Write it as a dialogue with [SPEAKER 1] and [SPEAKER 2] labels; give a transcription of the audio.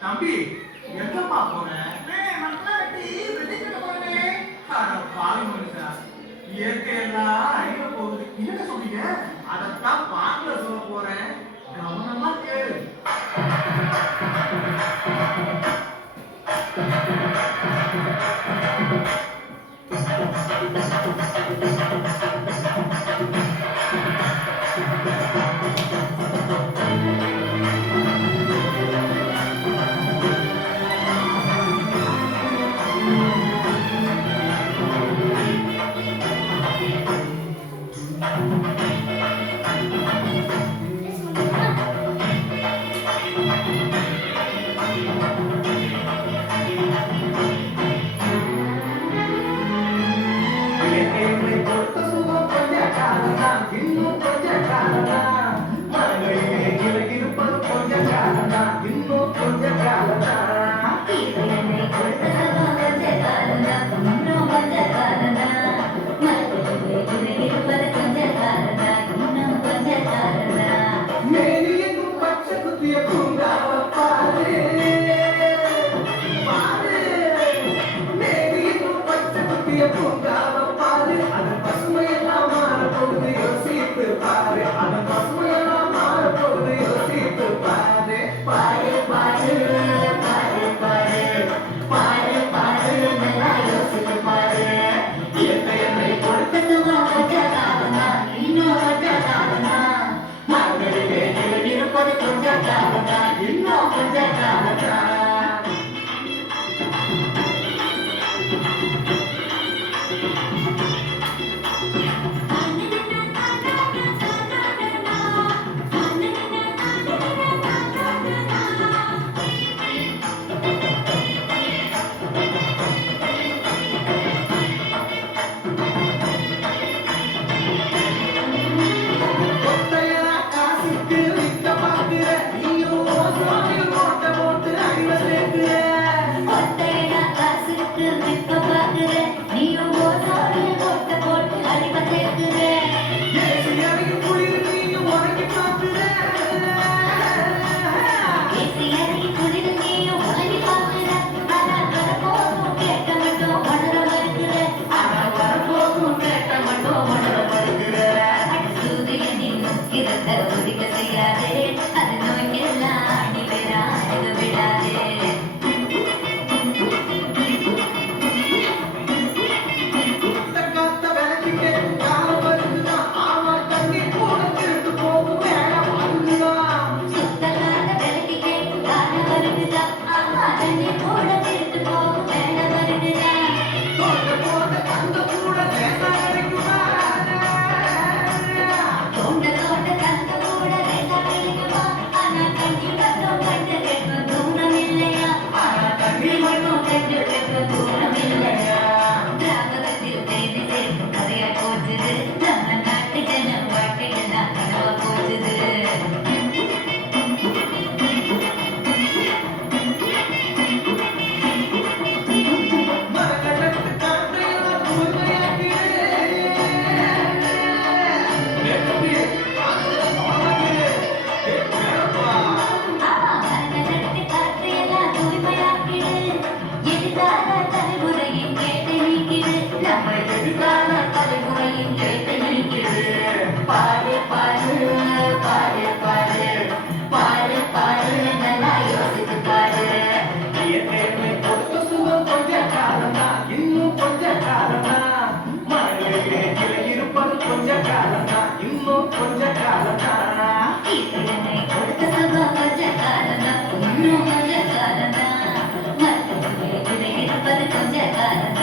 [SPEAKER 1] தம்பி எங்கப்பா போற பாருங்க இயற்கையெல்லாம்
[SPEAKER 2] Yeah. சித்தான தலைமுறையின் கேட்டு நிற்கிறது பாரு பாரு பாரு பாரு பாரு பாரு நல்லா யோசித்து பாரு
[SPEAKER 3] இயற்கை கொடுத்த சுகம் கொஞ்ச காலமா இன்னும் கொஞ்ச காலமா கொஞ்ச காலமா